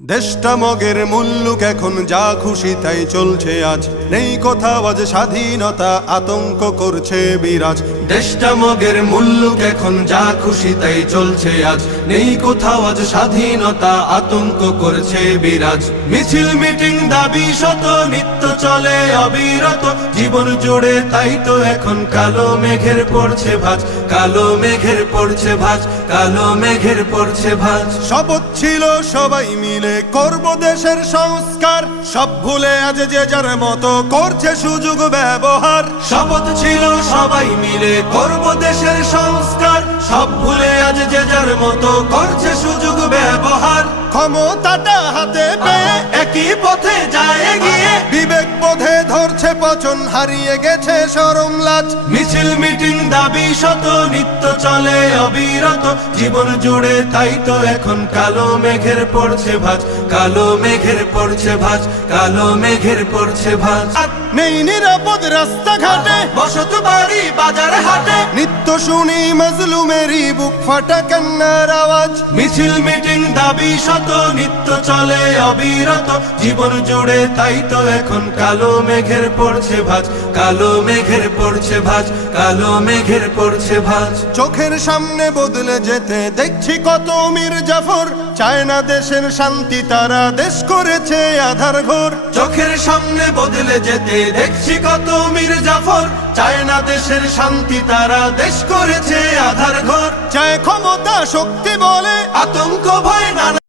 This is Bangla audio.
দেশটা মগের মুল্লুক এখন যা খুশি তাই চলছে আজ, নেই কোথাও আজ স্বাধীনতা, আতঙ্ক করছে বিরাজ। দেশটা মগের মুল্লুক এখন যা খুশি তাই চলছে আজ, নেই কোথাও আজ স্বাধীনতা, আতঙ্ক করছে বিরাজ। মিছিল মিটিং দাবি শত নিত্য চলে অবিরত, জীবন জুড়ে তাই তো এখন কালো মেঘের পড়ছে ভাঁজ, কালো মেঘের পড়ছে ভাঁজ, কালো মেঘের পড়ছে ভাঁজ। শপথ ছিল সবাই মিলে করব দেশের সংস্কার, সব ভুলে আজ যে যার মতো করছে সুযোগ ব্যবহার। শপথ ছিল সবাই মিলে করব দেশের সংস্কার, সব ভুলে আজ যে যার মতো করছে সুযোগ ব্যবহার। ক্ষমতাটা হাতে পেয়ে একই পথে যায় এগিয়ে, বিবেক বোধে ধরছে পচন, হারিয়ে গেছে শরম লাজ। মিছিল মিটিং দাবি শত নিত্য চলে অবিরত, জীবন জুড়ে তাই তো এখন কালো মেঘের পড়ছে ভাঁজ, কালো মেঘের পড়ছে ভাঁজ, কালো মেঘের পড়ছে ভাঁজ। নেই নিরাপদ রাস্তাঘাটে, বসত বাড়ি বাজার হাটে, নিত্য শুনি মজলুমেরই বুক ফাটা কান্নার আওয়াজ। মিছিল মিটিং দাবি শত নিত্য চলে অবিরত, জীবন জুড়ে তাই তো এখন কালো মেঘের পড়ছে ভাঁজ, কালো মেঘের পড়ছে ভাঁজ, কালো মেঘের পড়ছে ভাঁজ। চোখের সামনে বদলে যেতে দেখছি কত মীর জাফর, চায় না দেশের শান্তি, তারা দেশ করেছে আধার ঘর। চোখের সামনে বদলে যেতে দেখছি কত মীর জাফর, চায় না দেশের শান্তি, তারা দেশ করেছে আধার ঘর। চায় ক্ষমতা শক্তি বলে আতঙ্ক ভয় না